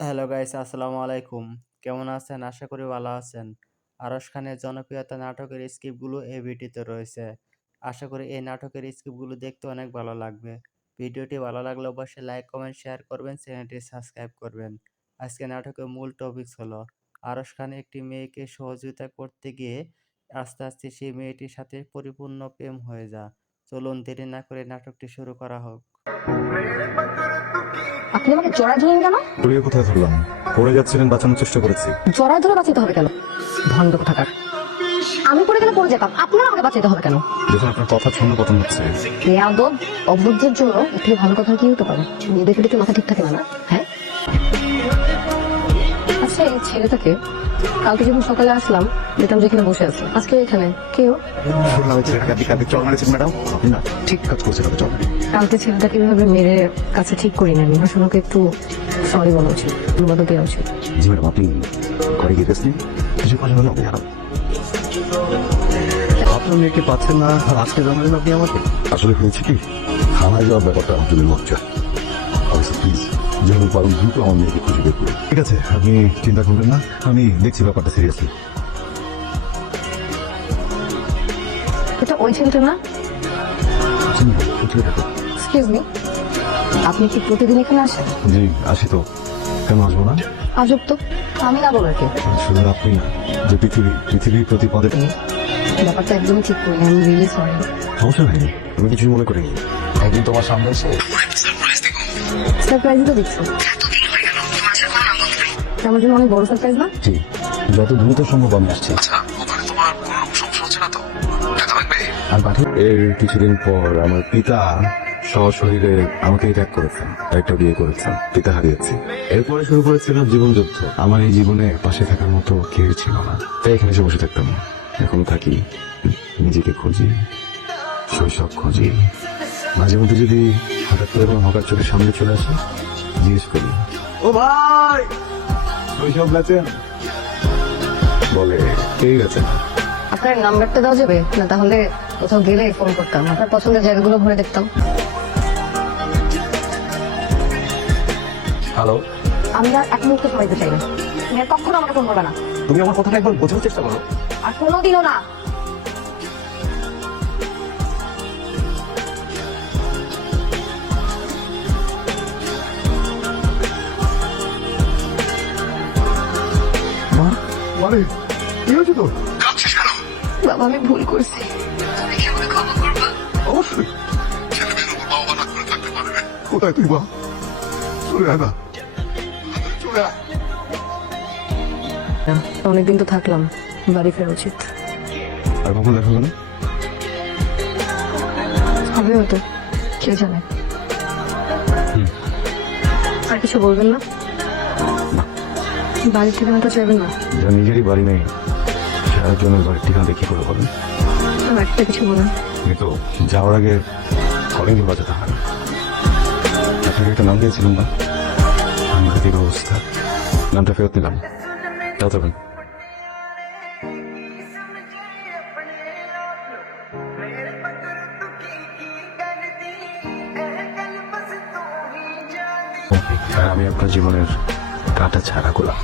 Hello guys, আসসালামু আলাইকুম। কেমন আছেন? আশা করি ভালো আছেন। আরশ খানের জনপ্রিয়তা নাটকের স্ক্রিপ্টগুলো এই ভিডিওতে রয়েছে। আশা করি এই নাটকের স্ক্রিপ্টগুলো দেখতে অনেক ভালো লাগবে। ভিডিওটি ভালো লাগলে অবশ্যই লাইক, কমেন্ট, শেয়ার করবেন, চ্যানেলটি সাবস্ক্রাইব করবেন। আজকে নাটকের মূল টপিকস হলো আরশ খান একটি মেয়েকে সহযোগিতা করতে গিয়ে আস্তে আস্তে সেই মেয়েটির সাথে পরিপূর্ণ প্রেম হয়ে যায়। চলুন দেরি না করে নাটকটি শুরু করা হোক। আপনি আমাকে জড়ায় ধরলেন কেন? জড়িয়ে কোথায় ধরলাম? পড়ে যাচ্ছিলেন, বাঁচানোর চেষ্টা করেছি। জড়ায় ধরে বাঁচাতে হবে কেন? ভণ্ড কোথাকার। আমি পড়ে গেলে পড়ে যেতাম, আপনার আমাকে বাঁচাতে হবে কেন? দেখুন, আপনার কথা ছন্দ পতন হচ্ছে। বেয়াদব অবুদ্ধের জন্য একটু ভালো কথা কি হতে পারে? দেখে দেখে মাথা ঠিক থাকে না, হ্যাঁ? আচ্ছা, এই ছেলেটাকে কালকে যখন সকালে আসলাম দেখলাম যেখানে বসে আছে, আজকে এখানে কেউ ম্যাডাম, আপনি না ঠিক কাজ করছেন। চল, কালকে ছেলেটাকে এভাবে মেরে কাছে ঠিক করি না, আসলে ওকে একটু সরি বলা উচিত, ধন্যবাদ দেওয়া উচিত। জি ম্যাডাম, আপনি ঘরে গিয়ে গেছেন কিছু কথা হলো আপনি হারাম। আপনার মেয়েকে পাচ্ছেন না, আর আজকে জানালেন আপনি আমাকে। আসলে হয়েছে কি, থানায় যাওয়ার ব্যাপারটা আমার জন্য লজ্জা। অবশ্যই প্লিজ যেমন পারুন দ্রুত আমার মেয়েকে খুঁজে বের করুন। ঠিক আছে, আপনি চিন্তা করবেন না, আমি দেখছি ব্যাপারটা সিরিয়াসলি। এটা ওই ছেলেটা না? এক্সকিউজ মি, আপনি কি প্রতিদিন এখানে আসেন? জি আসি তো, কেন আসবো না? আজব তো, আমি না বলার কি? আসলে আপনি যে পৃথিবীর প্রতি পদে ব্যাপারটা একদমই ঠিক করি, আমি রিয়েলি সরি। সমস্যা নেই, আমি কিছুই মনে করিনি। একদিন তোমার সামনে এসে সারপ্রাইজ তো দিচ্ছ, আমার জন্য অনেক বড় সারপ্রাইজ না? জি, যত দ্রুত সম্ভব আমি আসছি। আর এর কিছুদিন পর আমার পিতা সশরীরে আমাকে ত্যাগ করেছেন, একটা বিয়ে করেছেন, পিতা হারিয়েছি। এরপরে শুরু করেছিলাম জীবনযুদ্ধ। আমার এই জীবনে পাশে থাকার মতো কেউ ছিল না, তাই এখানে এসে বসে থাকতাম। এখন থাকি, নিজেকে খুঁজি, শৈশব খুঁজি। মাঝে মধ্যে যদি হঠাৎ করে কোনো হকার চোখের সামনে চলে আসে, জিজ্ঞেস করি, ও ভাই শৈশব গেছেন? বলে ঠিক আছে। আপনার নাম্বারটা দেওয়া যাবে না? তাহলে কোথাও গেলে ফোন করতাম, আপনার পছন্দের জায়গাগুলো ঘুরে দেখতাম। হ্যালো, আমি আর এক মুহূর্তে সময় দিতে চাই না, তুমি আর কখনো আমাকে ফোন করবে না, তুমি আমার কথাটা একবার বোঝার চেষ্টা করো। আর কোনোদিনও না। মানে কি হয়েছে তোর? বাবা, আমি ভুল করছি, তুমি কি আমাকে ক্ষমা করবা? অবশ্যই। কোথায় তুই বা? চলে আয় না, চলে আয়। অনেকদিন তো থাকলাম, বাড়ি ফেরা উচিত। আর কখন দেখা হলো? হবে হয়তো, কে জানে। আর কিছু বলবেন না? বাড়ির ঠিকানাটা চাইবেন না? যা নিজেরই বাড়ি নেই, সারার জন্য বাড়ির ঠিকানা দেখি করে বলেন। একটা কিছু বলেন। কিন্তু যাওয়ার আগে কলিং বাজাতে হয়। আপনাকে একটা নাম দিয়েছিলাম না, সাংঘাতিক অবস্থা, নামটা ফেরত দিলাম। তাও তখন আমি আপনার জীবনের কাটা ছাড়া গোলাম।